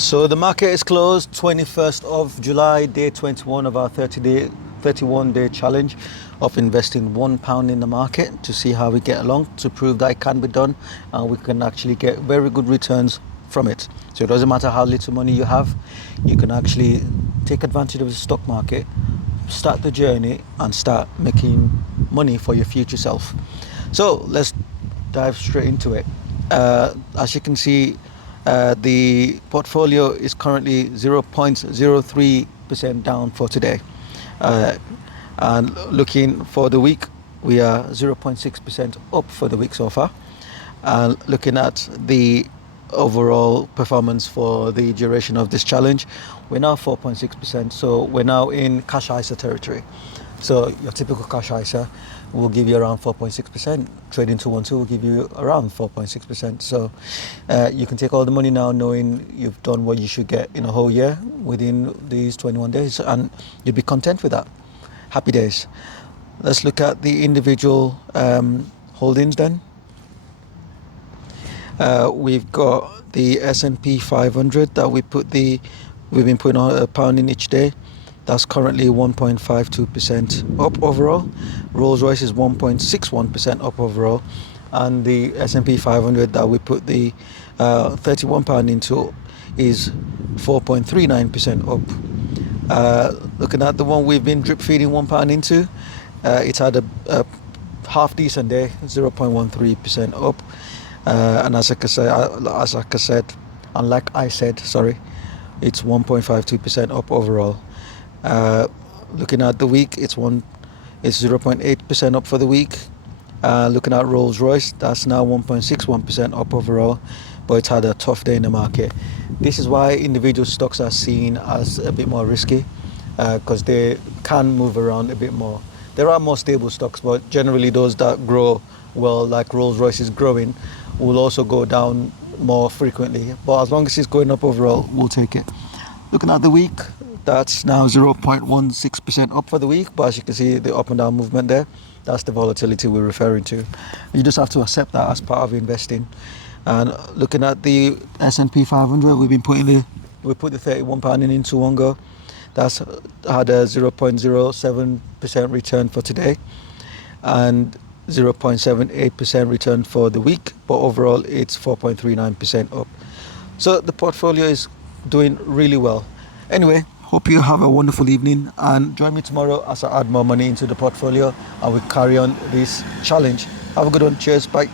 So the market is closed 21st of July, day 21 of our 31-day challenge of investing £1 in the market to see how we get along, to prove that it can be done and we can actually get very good returns from it. So it doesn't matter how little money you have, you can actually take advantage of the stock market, start the journey and start making money for your future self. So let's dive straight into it. As you can see, the portfolio is currently 0.03% down for today. And looking for the week, we are 0.6% up for the week so far. And looking at the overall performance for the duration of this challenge, we're now 4.6%. So we're now in cash ISA territory. So your typical cash ISA will give you around 4.6%. Trading 212 will give you around 4.6%. So you can take all the money now knowing you've done what you should get in a whole year within these 21 days, and you'll be content with that. Happy days. Let's look at the individual holdings then. We've got the S&P 500 that we've been putting on £1 in each day. That's currently 1.52% up overall. Rolls-Royce is 1.61% up overall, and the S&P 500 that we put the £31 into is 4.39% up. Looking at the one we've been drip feeding £1 into, it's had a half decent day, 0.13% up. And like I said, it's 1.52% up overall. Looking at the week, it's 0.8% up for the week. Looking at Rolls-Royce, that's now 1.61% up overall, but it's had a tough day in the market. This is why individual stocks are seen as a bit more risky, because they can move around a bit more. There are more stable stocks, but generally those that grow well, like Rolls-Royce is growing, will also go down more frequently. But as long as it's going up overall, we'll take it. Looking at the week, that's now 0.16% up for the week, but as you can see the up and down movement there, that's the volatility we're referring to. You just have to accept that as part of investing. And looking at the S&P 500, we put the £31 in into one go. That's had a 0.07% return for today and 0.78% return for the week, but overall it's 4.39% up. So the portfolio is doing really well. Anyway, hope you have a wonderful evening and join me tomorrow as I add more money into the portfolio and we carry on this challenge. Have a good one. Cheers. Bye.